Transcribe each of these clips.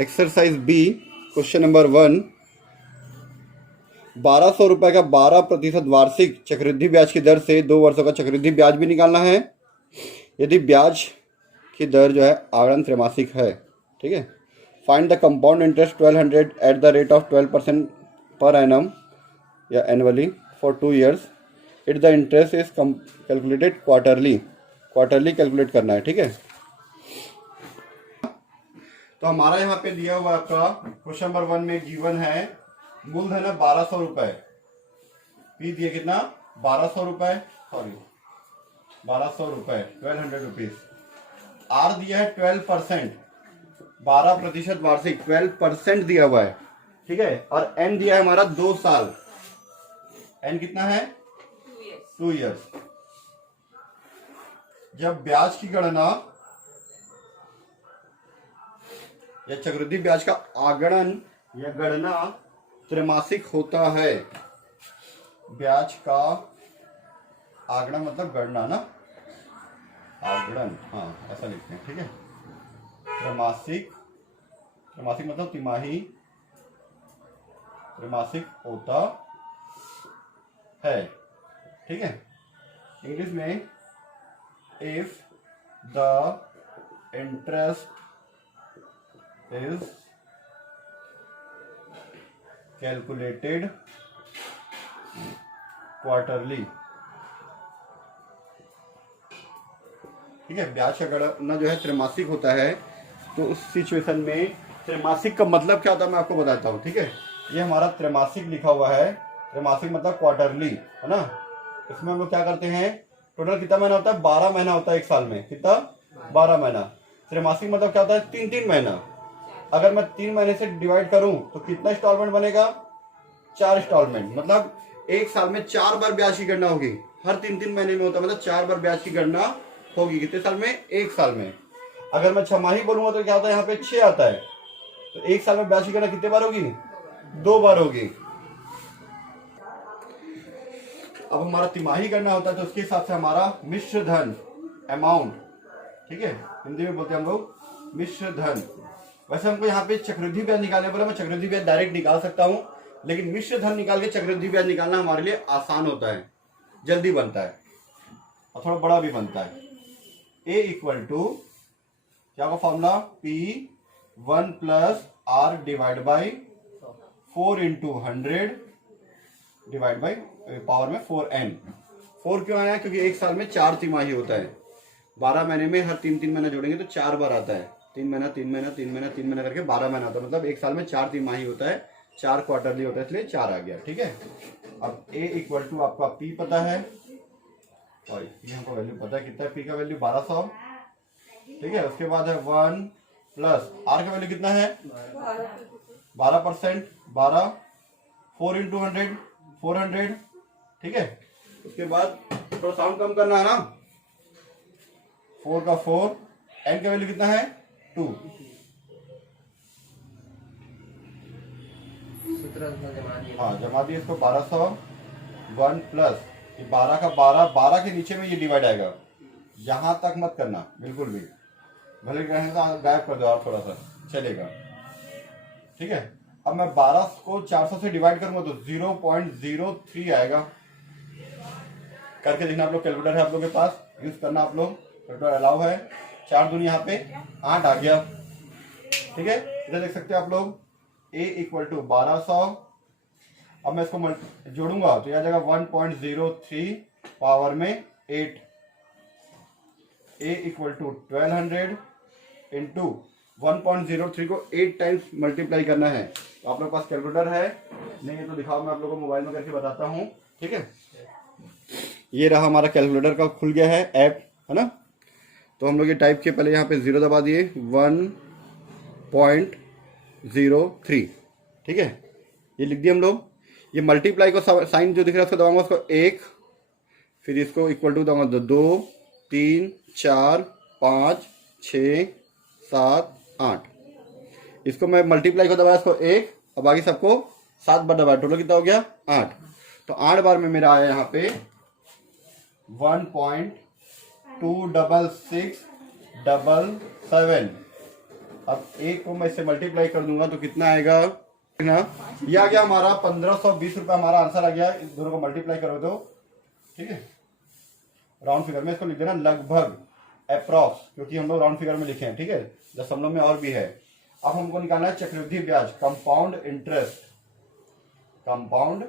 Exercise B question number 1, 1200 रुपए का 12% वार्षिक चक्रवृद्धि ब्याज की दर से 2 वर्षों का चक्रवृद्धि ब्याज भी निकालना है। यदि ब्याज की दर जो है आगणन त्रैमासिक है, ठीक है। Find the compound interest 1200 at the rate of 12% per annum या annually for 2 years। It the interest is calculated quarterly calculate करना है, ठीक है। तो हमारा यहाँ पे दिया हुआ आपका क्वेश्चन नंबर 1 में गिवन है मूलधन है 1200 रुपए, पी दिए कितना 1200 रुपए, सॉरी 1200 रुपए 1200 रुपीज। आर दिया है 12%, 12% वार्षिक 12% दिया हुआ है, ठीक है। और एन दिया है हमारा 2 साल, एन कितना है 2 years। जब ब्याज की गणना या चक्रवृद्धि ब्याज का आगणन या गणना त्रैमासिक होता है, ब्याज का आगणन मतलब गणना ना, आगणन, हाँ ऐसा लिखते हैं, ठीक है। त्रैमासिक मतलब तिमाही, त्रैमासिक होता है, ठीक है। इंग्लिश में if the interest is calculated quarterly, ठीक है। ब्याज का गणना जो है त्रैमासिक होता है, तो उस सिचुएशन में त्रैमासिक का मतलब क्या होता है मैं आपको बताता हूँ, ठीक है। ये हमारा त्रैमासिक लिखा हुआ है, त्रैमासिक मतलब क्वार्टरली, है ना। इसमें हम लोग क्या करते हैं, टोटल कितना महीना होता है, 12 महीना होता है एक साल में, कितना 12 महीना। त्रैमासिक मतलब क्या होता है, 3-3 महीना। अगर मैं 3 महीने से डिवाइड करूं तो कितना इंस्टॉलमेंट बनेगा, 4 इंस्टॉलमेंट। मतलब एक साल में 4 बार ब्याज की गणना होगी, हर 3-3 महीने में होता है, मतलब 4 बार ब्याज की गणना होगी। कितने साल में, एक साल में। अगर मैं छमाही बोलूंगा तो क्या होता है, यहाँ पे 6 आता है, तो एक साल में ब्याज की गणना कितने बार होगी, 2 बार होगी। अब हमारा तिमाही गणना होता है, तो उसके हिसाब से हमारा मिश्र धन अमाउंट, ठीक है, हिंदी में बोलते हैं हम लोग मिश्र धन। वैसे हमको यहाँ पे चक्रवृद्धि ब्याज निकालने बोला, मैं चक्रवृद्धि ब्याज डायरेक्ट निकाल सकता हूँ, लेकिन मिश्र धन निकाल के चक्रवृद्धि ब्याज निकालना हमारे लिए आसान होता है, जल्दी बनता है और थोड़ा बड़ा भी बनता है। ए इक्वल टू क्या होगा formula, P1 plus R divide by 4 into 100 divide by power में 4n। 4 क्यों आया, क्योंकि एक साल में 4 तिमाही होता है, 12 महीने में हर 3-3 महीना जोड़ेंगे तो 4 बार आता है, 3 महीना 3 महीना 3 महीना 3 महीना करके 12 महीना होता है। मतलब एक साल में 4 तिमाही होता है, 4 क्वार्टरली होता है, इसलिए 4 आ गया, ठीक है। अब A इक्वल टू आपका P पता है, और ये हमको वैल्यू पता है, कितना है P का वैल्यू 1200, ठीक है। उसके बाद है 1 प्लस R का वैल्यू कितना है 12%, 12 4 इंटू 100 400, ठीक है। उसके बाद थोड़ा साउंड कम करना है ना, 4 का 4, n का वैल्यू कितना है 2, हाँ जमा दिए इसको 1200, 1 प्लस 12 का 12 के नीचे में ये डिवाइड आएगा, यहां तक मत करना बिल्कुल भी, भले रहेगा तो गायब कर दो और थोड़ा सा चलेगा, ठीक है। अब मैं 12 को 400 से डिवाइड करूंगा तो 0.03 आएगा। करके देखना आप लोग, कैलकुलेटर है आप लोग के पास, यूज करना आप लोग, कैलकुलेटर अलाउ है। 4 दूनी यहाँ पे 8 आ गया, ठीक है। इधर देख सकते हैं आप लोग, A इक्वल टू 1200। अब मैं इसको जोड़ूंगा तो यह जगह 1.03 पावर में 8। A इक्वल टू 1200 इंटू 1.03 को 8 टाइम्स मल्टीप्लाई करना है। तो आप लोग के पास कैलकुलेटर है नहीं है तो दिखाओ, मैं आप लोगों को मोबाइल में करके बताता हूँ, ठीक है। ये रहा हमारा कैलकुलेटर का खुल गया है ऐप, है ना। तो हम लोग ये टाइप किए, पहले यहाँ पे 0 दबा दिए, 1.03, ठीक है, ये लिख दिए हम लोग। ये मल्टीप्लाई को साइन जो दिख रहा है उसको दबाऊंगा, उसको 1, फिर इसको इक्वल टू दबाऊंगा 2, 3, 4, 5, 6, 7, 8। इसको मैं मल्टीप्लाई को दबाया इसको 1, और बाकी सबको 7 बार दबाया, टोटल कितना हो गया 8। तो 8 बार में मेरा आया यहाँ पे 1.26677, अब एक को मैं इससे मल्टीप्लाई कर दूंगा तो कितना आएगा ना, ये आ गया हमारा 1520 रुपये हमारा आंसर आ गया। इस दोनों को मल्टीप्लाई करो तो ठीक है, राउंड फिगर में इसको लिख देना लगभग, अप्रॉक्स, क्योंकि हम लोग राउंड फिगर में लिखे हैं, ठीक है, दशमलव में और भी है। अब हमको निकालना है चक्रवृद्धि ब्याज, compound interest. Compound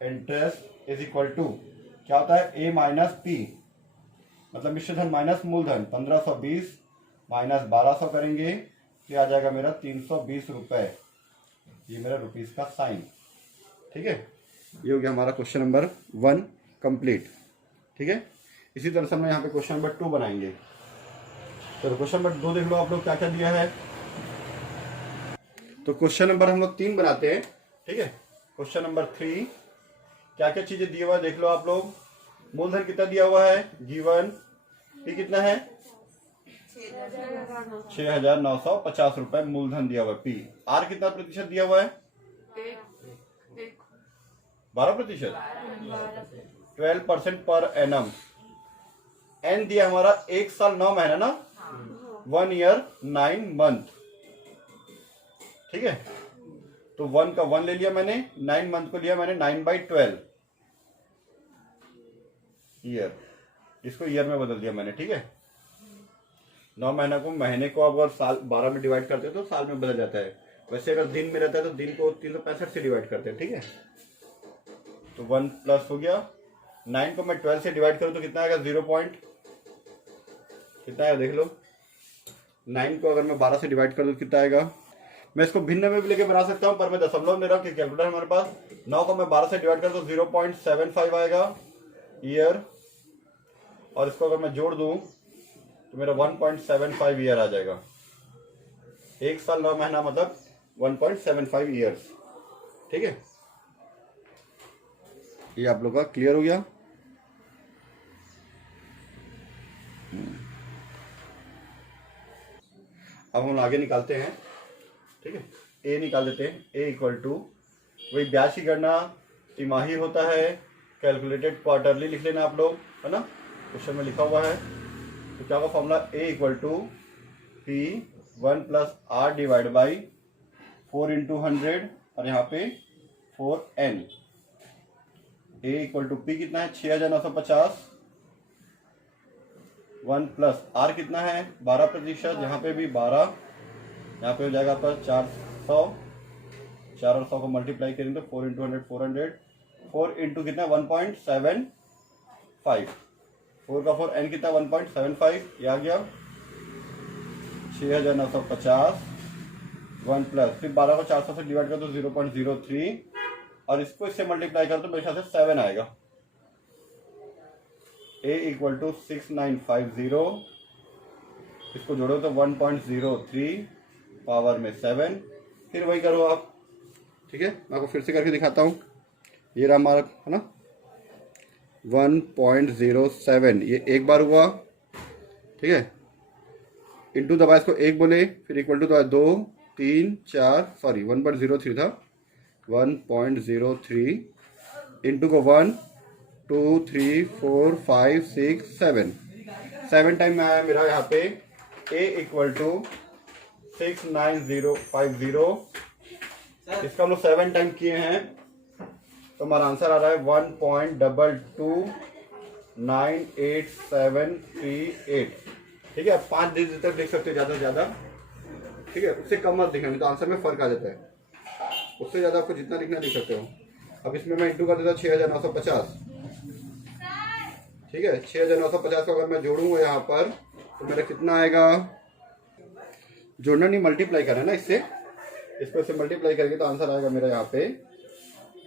interest is equal to क्या होता है, ए माइनस पी, मतलब मिश्रधन माइनस मूलधन। 1520 माइनस 1200 करेंगे तो आ जाएगा मेरा 320 रुपए, ये मेरा रुपीस का साइन, ठीक है। ये हो गया हमारा क्वेश्चन नंबर 1 कंप्लीट, ठीक है। इसी तरह से हम यहाँ पे क्वेश्चन नंबर 2 बनाएंगे। तो क्वेश्चन नंबर 2 देख लो आप लोग क्या क्या दिया है। तो क्वेश्चन नंबर हम लोग 3 बनाते हैं, ठीक है। क्वेश्चन नंबर 3 क्या क्या चीजें दिया हुआ है देख लो आप लोग। मूलधन कितना दिया हुआ है, गिवन, पी कितना है 6,950 रुपए मूलधन दिया हुआ है, पी। आर कितना प्रतिशत दिया हुआ है, 12%, 12% पर एनम। एन दिया हमारा 1 साल 9 महीना ना, 1 ईयर 9 मंथ, ठीक है। तो 1 का 1 ले लिया मैंने, 9 मंथ को लिया मैंने 9/12 ईयर, इसको ईयर में बदल दिया मैंने, ठीक है। 9 महीना को महीने को अगर साल 12 में डिवाइड करते हैं तो साल में बदल जाता है। वैसे अगर दिन में रहता है तो दिन को 365 से डिवाइड करते हैं, ठीक है। तो 1 प्लस हो गया, 9 को मैं 12 से डिवाइड करूं तो कितना आएगा, 0 पॉइंट कितना आएगा देख लो। 9 को अगर मैं 12 से डिवाइड कर दूं कितना आएगा। मैं इसको भिन्न में भी लेके बना सकता हूं, पर मैं दशमलव ले रहा हूं कि कैलकुलेटर हमारे पास। 9 को मैं 12 से डिवाइड कर दूं 0.75 आएगा ईयर, और इसको अगर मैं जोड़ दूं तो मेरा 1.75 ईयर आ जाएगा। 1 साल 9 महीना मतलब 1.75 ईयर्स, ठीक है। ये आप लोग का क्लियर हो गया। अब हम आगे निकालते हैं, ठीक है। ए निकाल देते हैं, ए इक्वल टू वही ब्याज की गणना तिमाही होता है, कैलकुलेटेड क्वार्टरली लिख लेना आप लोग, है ना, क्वेश्चन में लिखा हुआ है। तो क्या होगा formula, A equal to P 1 plus R divide by 4 into 100 और यहाँ पे 4n। A equal to P कितना है 6,950, 1 प्लस आर कितना है 12%, यहाँ पे भी 12, यहाँ पे हो जाएगा आपका 400, 4 और 100 को मल्टीप्लाई करेंगे तो 4 इंटू 100 400, 4 इंटू कितना 1.75, 4 का 4 n कितना 1.75, ये आ गया 6,950, 1 प्लस फिर 12 को 400 से डिवाइड कर तो 0.03, और इसको इससे मल्टीप्लाई कर तो मेरे ख्याल से 7 आएगा। a इक्वल टू 6950, इसको जोड़ो तो 1.03 पावर में 7, फिर वही करो आप, ठीक है। मैं आपको फिर से करके दिखाता हूँ। ये रहा हमारा, है ना, 1.07, ये एक बार हुआ, ठीक है। इंटू दबा इसको एक बोले, फिर इक्वल टू दबा 2 3 4, सॉरी 1.03 था, 1.03 इंटू को 1 2 3 4 5 6 7 टाइम में आया मेरा यहाँ पे a इक्वल टू 69050, इसका हम लोग 7 टाइम किए हैं तो हमारा आंसर आ रहा है 1.22988738, ठीक है। 5 डिजिट तक लिख सकते हो ज़्यादा से ज़्यादा, ठीक है, उससे कम मत लिखना, तो आंसर में फर्क आ जाता है। उससे ज़्यादा आपको जितना लिखना लिख सकते हो। अब इसमें मैं इंटू कर देता हूँ 6,950, ठीक है। 6,950 को अगर मैं जोड़ूंगा यहाँ पर तो मेरा कितना आएगा, जोड़ना नहीं मल्टीप्लाई करना ना, इससे इसको इससे मल्टीप्लाई करेंगे तो आंसर आएगा मेरा यहाँ पे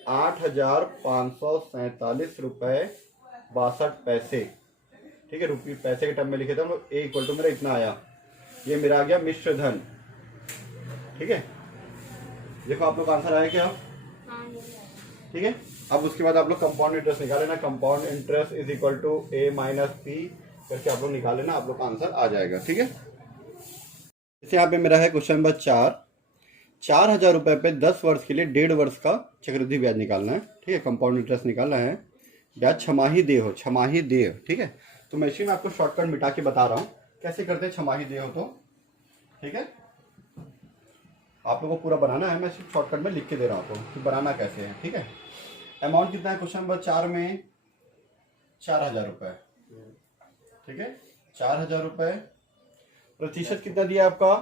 8,547 रुपये 62 पैसे, ठीक है। रुपये पैसे के टर्म में लिखे थे हम लोग। ए इक्वल टू मेरा इतना आया, ये मेरा आ गया मिश्र धन, ठीक है। देखो आप लोग का आंसर आया क्या, ठीक है। अब उसके बाद आप लोग कंपाउंड इंटरेस्ट निकाल लेना, compound interest is equal to A minus P करके आप लोग निकाल लेना, आप लोग का आंसर आ जाएगा, ठीक है। इसे यहाँ पे मेरा है क्वेश्चन नंबर 4, 4,000 रुपए पे 10 वर्ष के लिए 1.5 वर्ष का चक्रवृद्धि ब्याज निकालना है, ठीक है। कंपाउंड इंटरेस्ट निकालना है, ब्याज छमाही देय हो, छमाही देय, ठीक है। तो मैं इसी में आपको शॉर्टकट मिटा के बता रहा हूँ कैसे करते हैं छमाही देय हो। तो ठीक है, आप लोगों को पूरा बनाना है, मैं सिर्फ शॉर्टकट में लिख के दे रहा हूँ आपको कि बनाना कैसे है। ठीक है, अमाउंट कितना है क्वेश्चन नंबर 4 में 4000 रुपये। ठीक है, 4000 रुपये, प्रतिशत कितना दिया आपका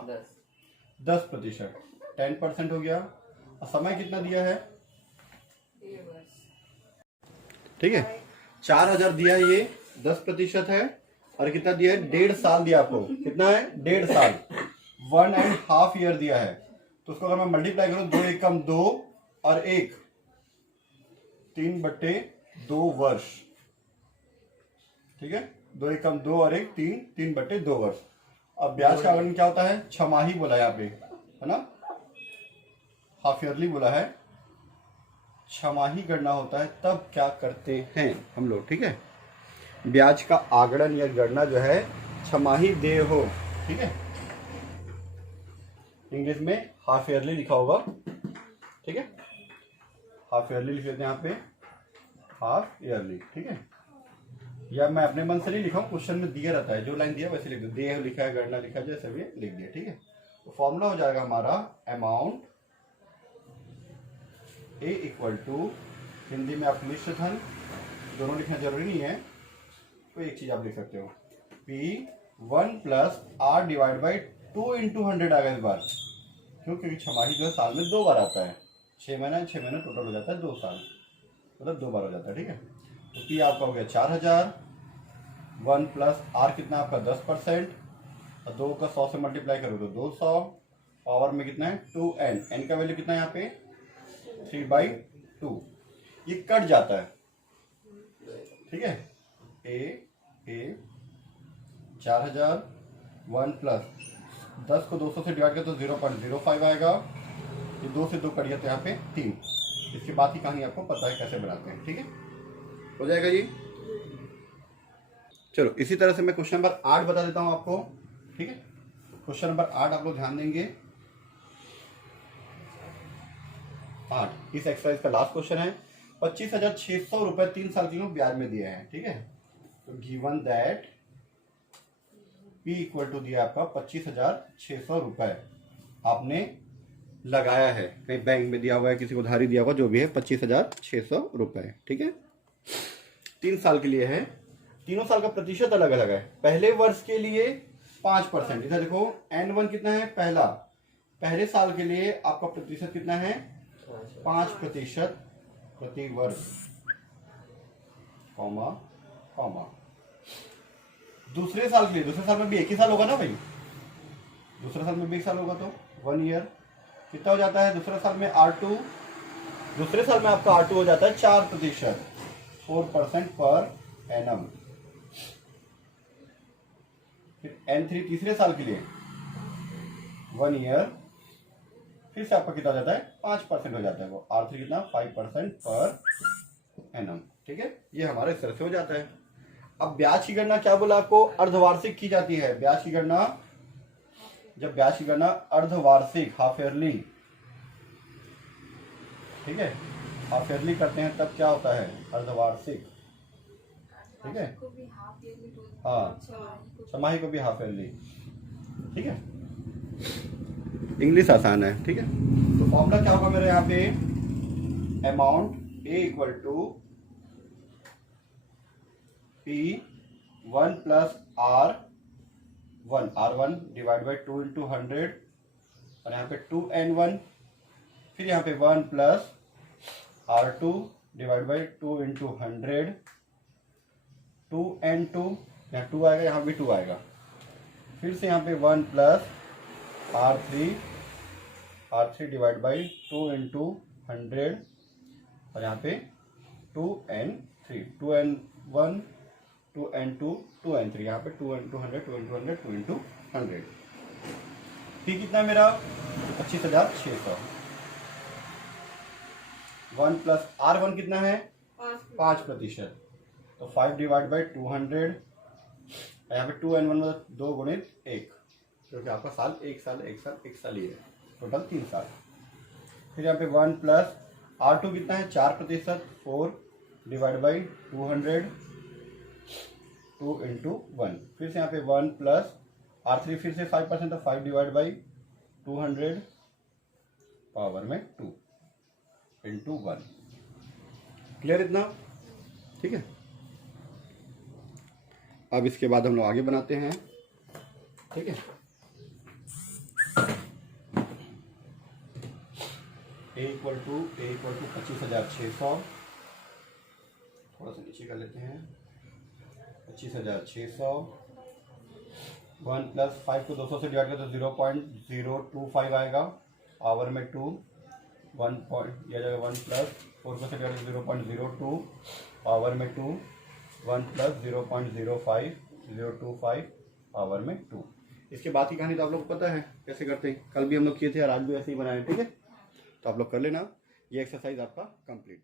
10%, 10% हो गया। और समय कितना दिया है, ठीक है, 4000 दिया है, ये 10% है। और कितना दिया है, 1.5 साल दिया आपको, कितना है 1.5 साल, 1.5 ईयर दिया है। तो उसको अगर मैं मल्टीप्लाई करूं, 2 एकम 2 और 1 3/2 वर्ष। ठीक है, 2 एकम 2 और 1 3/2 वर्ष। अब ब्याज का आगमन क्या होता है, छमाही बोला है यहाँ पे, है ना, हाफ ईयरली बोला है, छमाही गणना होता है। तब क्या करते हैं हम लोग, ठीक है, ब्याज का आगणन या गणना जो है छमाही दे हो। ठीक है, इंग्लिश में हाफ ईयरली लिखा होगा। ठीक है, हाफ ईयरली लिख देते हैं यहाँ पे, हाफ ईयरली। ठीक है, या मैं अपने मन से नहीं लिखा हूँ, क्वेश्चन में दिया रहता है, जो लाइन दिया वैसे लिख दो, दे लिखा है, गणना लिखा है, जैसे भी लिख दिया। ठीक है, तो फॉर्मूला हो जाएगा हमारा amount A equal to, Hindi में आप मिश्र धन, दोनों लिखना जरूरी नहीं है, तो एक चीज आप लिख सकते हो, P1 plus R divide by 2 into 100 आ गया इस बार, क्यों, क्योंकि छमाही जो है साल में 2 बार आता है, 6 महीना टोटल हो जाता है 2 साल, मतलब 2 बार हो जाता है। ठीक है, तो P आपका हो गया 4000, 1 प्लस R कितना आपका 10%, और 2 का 100 से मल्टीप्लाई करो तो 200, पावर में कितना है 2n, n का वैल्यू कितना है यहाँ पे 3/2, ये कट जाता है। ठीक है, ए 4000, 1 प्लस 10 को 200 से डिवाइड कर तो 0.05 आएगा, ये 2 से 2 कट जाते हैं यहाँ पे 3। इसके बाद की कहानी आपको पता है कैसे बनाते हैं। ठीक है, हो जाएगा जी। चलो इसी तरह से मैं क्वेश्चन नंबर 8 बता देता हूं आपको। ठीक है, क्वेश्चन नंबर 8 आप लोग ध्यान देंगे, 8 इस एक्सरसाइज का लास्ट क्वेश्चन है। 25,600 रुपए 3 साल के लिए ब्याज में दिए हैं। ठीक है, तो given that P equal to दिया आपका 25,600 रुपए आपने लगाया है, कहीं बैंक में दिया हुआ है, किसी को उधारी दिया हुआ, जो भी है 25,600 रुपए। ठीक है, 3 साल के लिए है, तीनों साल का प्रतिशत अलग अलग है। पहले वर्ष के लिए 5%, इधर देखो N1 कितना है, पहले साल के लिए आपका प्रतिशत कितना है 5% प्रति वर्ष, कॉमा कॉमा। दूसरे साल के लिए, दूसरे साल में भी एक ही साल होगा ना भाई, दूसरे साल में भी एक साल होगा तो 1 ईयर कितना हो जाता है, दूसरे साल में R2, दूसरे साल में आपका R2 हो जाता है 4%, 4% पर एनम। फिर N3 तीसरे साल के लिए 1 ईयर, फिर से आपका कितना हो जाता है 5% हो जाता है, वो R3 कितना 5% पर एनम। ठीक है, ये हमारा इस तरह से हो जाता है। अब ब्याज की गणना क्या बोला आपको, अर्धवार्षिक की जाती है। ब्याज की गणना, जब ब्याज की गणना अर्धवार्षिक, हाफ ईयरली, ठीक है, हाफ ईयरली करते हैं तब क्या होता है अर्धवार्षिक। ठीक है, हाँ, छमाही को भी हाफ ईयरली। ठीक है, इंग्लिश आसान है। ठीक है, तो फॉर्मूला क्या होगा मेरे यहाँ पे, amount A equal to P1 plus R1 divide by 2 into 100, और यहाँ पे 2N1, फिर यहाँ पे 1 plus R2 divide by 2 into 100, 2N2, यहाँ 2 आएगा, यहाँ भी 2 आएगा, फिर से यहाँ पे 1 plus R3 divide by 2 into 100, और यहाँ पे 2N3, 2N1, 2N2, 2N3, यहाँ पे 2 इंटू 100, 2 इंटू 100, 2 इंटू 100। P कितना है मेरा 25,600। 1 प्लस R1 कितना है 5%, तो 5 डिवाइड बाई 200, यहाँ पे 2N1 मतलब 2 गुणित 1, क्योंकि आपका साल एक साल ही है, टोटल 3 साल। फिर यहाँ पे 1 प्लस R2 कितना है 4%, 4 डिवाइड बाई 200, 2 इंटू 1, फिर से यहाँ पे 1 प्लस R3 फिर से 5%, तो 5 डिवाइड बाई 200 पावर में 2 इंटू 1। क्लियर इतना? ठीक है। अब इसके बाद हम लोग आगे बनाते हैं। ठीक है, A इक्वल टू 25,600, थोड़ा सा नीचे कर लेते हैं, 25,600, 1 प्लस 5 को 200 से डिवाइड करें तो 0.025 आएगा, पावर में 2, 1 पॉइंट यह जाएगा 1 प्लस 4 को से डिवाइड करें 0.02, पावर में 2, 1 प्लस 0.05025 पावर में 2। इसके बाद की कहानी तो आप लोग को पता है कैसे करते हैं, कल भी हम लोग किए थे और आज भी ऐसे ही बनाए। ठीक है, तो आप लोग कर लेना, ये एक्सरसाइज आपका कंप्लीट।